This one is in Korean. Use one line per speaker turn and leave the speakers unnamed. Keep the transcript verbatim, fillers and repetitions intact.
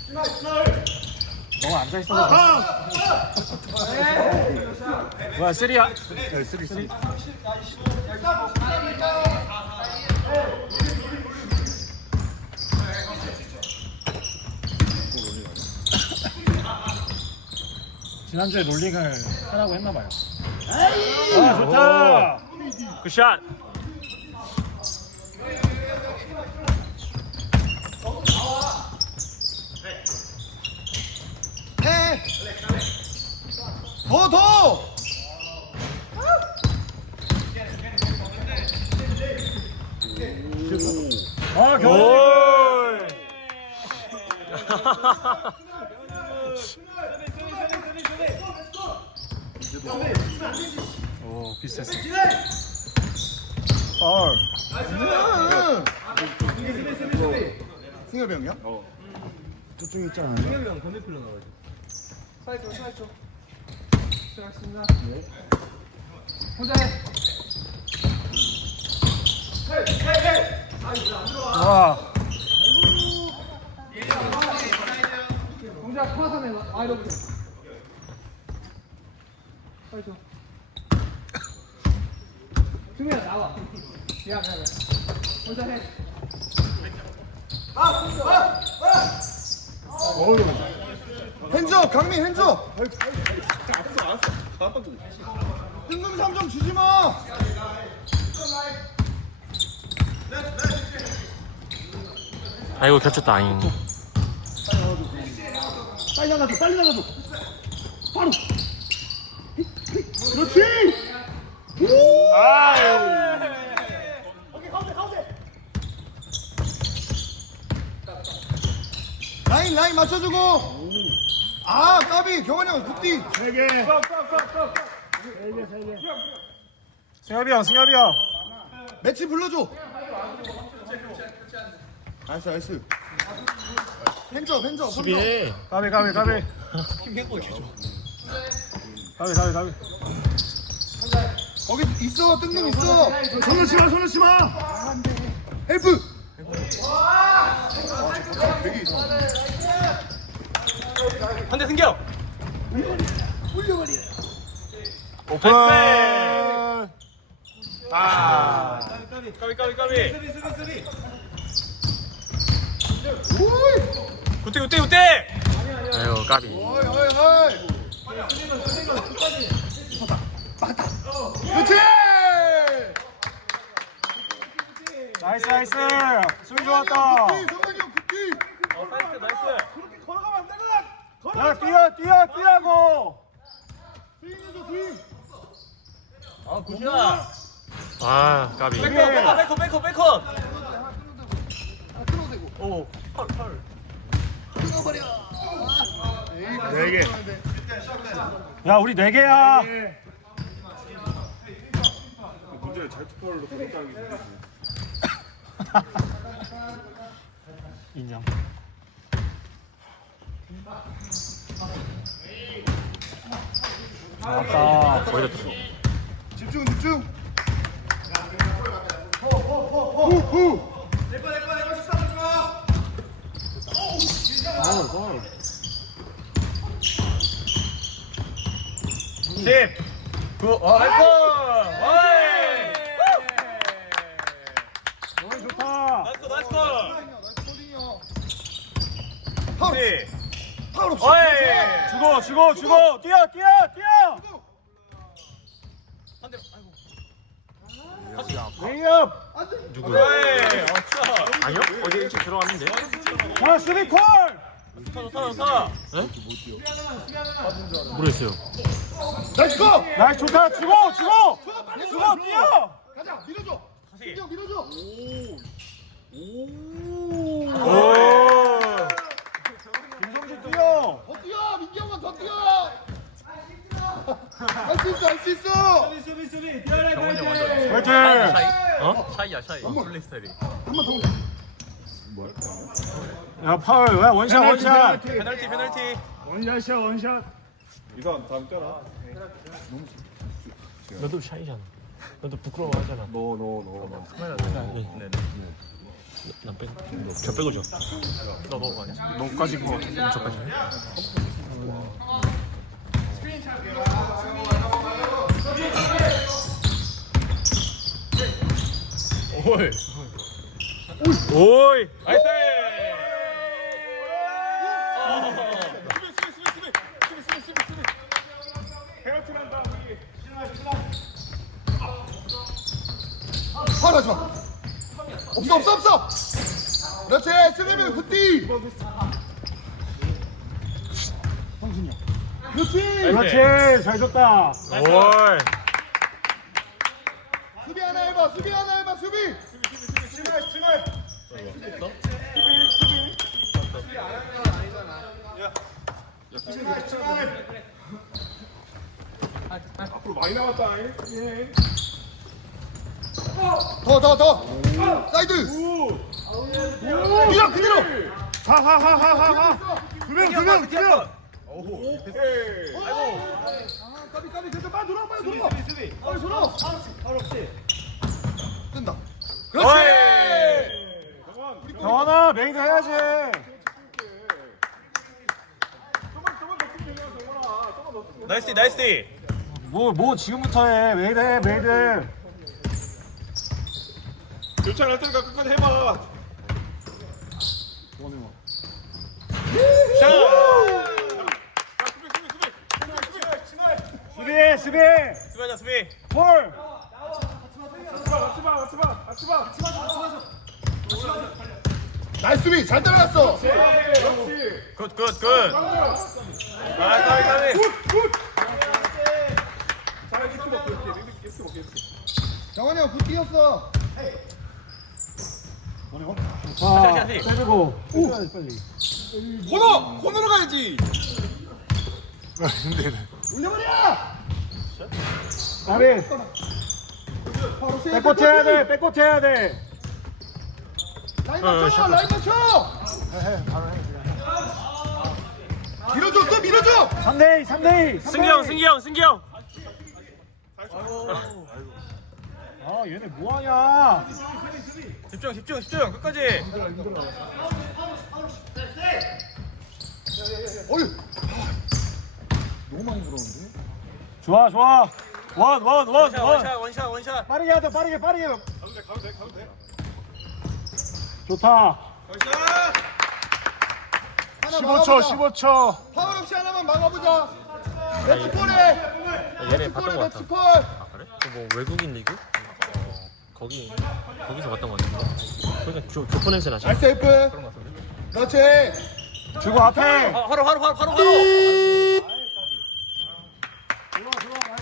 너무 앉아있어. 뭐야, 쓰리야? 네, 쓰리, 쓰리. 지난주에 롤링을 하라고 했나봐요. 아, 좋다! 굿샷!
해! 더, 더!
아, 겨울! 오, 비슷했어. 파울.
승엽이 형이야?
어. 저쪽에 있잖아.
승엽이 형 건네필러 나와가지고. 사이트 사이트. 시작하겠습니다. 네. 혼자 해.
와.
동작 하나 내 아, 이렇게. 사이트. 승엽아 나와. 미안 미안 미안. 혼자 해.
핸즈업, 강민 핸즈업! 뜬금 삼 점 주지 마!
아이고 겹쳤다 아잉.
빨리 나가줘, 빨리 나가줘! 바로! 그렇지!
아유.
라인, 라인 맞춰주고! 아, 까비! 경환이 형, 굿디!
세 개. 승엽이 형, 승엽이 형.
매치 불러줘! 나이스, 나이스. 핸즈업, 핸즈업, 손 넣어.
수비해.
가비, 가비, 가비. 가비, 가비, 가비.
거기 있어, 뜬금 있어!
손을 치마, 손을 치마.
헬프!
한대 승격.
오픈. 아.
까비 까비 까비. 굿대 굿대 굿대. 아유 까비.
어이, 어이, 어이! 그렇지!
나이스, 나이스. 수비 좋았다.
굿디, 성환이 형, 굿디!
어 나이스 나이스.
야, 뛰어, 뛰어, 뛰라고.
스윙해줘, 스윙!
아 굿이야. 아 까비.
네.
백컷 백컷 백컷 백컷.
아, 끌어대고.
오 펄 펄.
끊어버려!
네 개. 야, 우리 네 개야.
문제를 잘 투표를 못했다는 게 문제지.
인정. 좋았다.
거의 다 tus어.
집중, 집중! 후, 후!
십. 구. 어 백컷. 어이.
오늘 좋다.
나이스 나이스 컷.
파울!
십.
파울 없이!
어이.
주고, 주고, 주고. 뛰어, 뛰어, 뛰어.
한대 아이고.
레이업.
누구야? 어이. 어차. 아니요? 어디 일찍 들어갔는데?
자, 수비 콜.
좋다 좋다 좋다. 에? 모르겠어요.
나이스 고!
나이스, 좋다. 주고, 주고. 주고, 뛰어.
가자, 밀어줘! 신경 밀어줘!
오. 김성진 뛰어.
더 뛰어! 민기 형아 더 뛰어! 할 수 있어, 할 수 있어!
경원이 형 완전.
화이팅.
차이? 어? 차이야 차이. 플레이 스타일이.
한 번 더.
야, 파울. 야, 원샷, 원샷.
페널티 페널티.
원샷이야, 원샷.
이상 다음 때라.
너도 샤이잖아. 너도 부끄러워하잖아.
너, 너, 너.
네. 난 빼고. 저 빼고 줘. 너 먹어 아니야?
너까지 거.
저까지. 오이. 오이. 나이스.
페널티란다 우리.
파울 하지 마. 없어 없어 없어. 그렇지. 수비면 굿디. 그렇지.
그렇지. 잘 줬다.
오이.
수비 하나 해봐. 수비 하나 해봐. 수비.
앞으로 많이 나왔다. 예.
더 더 더. 사이드. 밀어 그대로.
하하하하하하. 두명 두 명 두 명.
오케이.
아, 까비 까비 됐다. 빨리 돌아 빨리 돌아. 빨리 돌아. 뜬다. 그렇지.
정원아 메이드 해야지.
나이스 나이스 디.
뭐 뭐 지금부터 해. 메이드 해 메이드.
교차를 할 테니까 끝까지 해봐.
수비해 수비.
수비하자 수비.
볼.
같이 봐, 같이 봐, 같이 봐.
나이스 수비 잘 따라갔어.
그렇지.
굿굿 굿. 아 까비 까비.
자, 이렇게 먹고 이렇게 이렇게 먹게 이렇게.
정환이 형 굿 뛰었어.
자 빼주고. 오. 빨리.
코너! 코너로 가야지.
올려버려.
나비.
바로 세이브.
백코트 해야 돼. 백코트 해야 돼.
라인 맞춰. 라인 맞춰. 밀어줘 또 밀어줘.
삼 대 이 삼 대 이.
승기 형 승기 형 승기 형.
아 얘네 뭐하냐.
집중 집중 집중 끝까지.
어이. 너무 많이 들어오는데.
좋아 좋아. 원 원 원
원샷
원.
원샷 원샷 원샷.
빠르게 하자 빠르게 빠르게.
가도 돼, 가도 돼, 가도 돼.
좋다.
하나
십오 초
막아보자.
십오 초.
파울 없이 하나만 막아보자. 매치콜해.
얘네 봤던 거 같아.
매치콜.
아 그래? 뭐 외국인 리그? 어, 거기 거기서 봤던 거 같은데. 그러니까 교 교포 냄새 나지.
나이스 F.
그런 거 같은데.
그렇지.
주고 앞에.
아, 바로 바로 바로 바로 바로.
좋아 좋아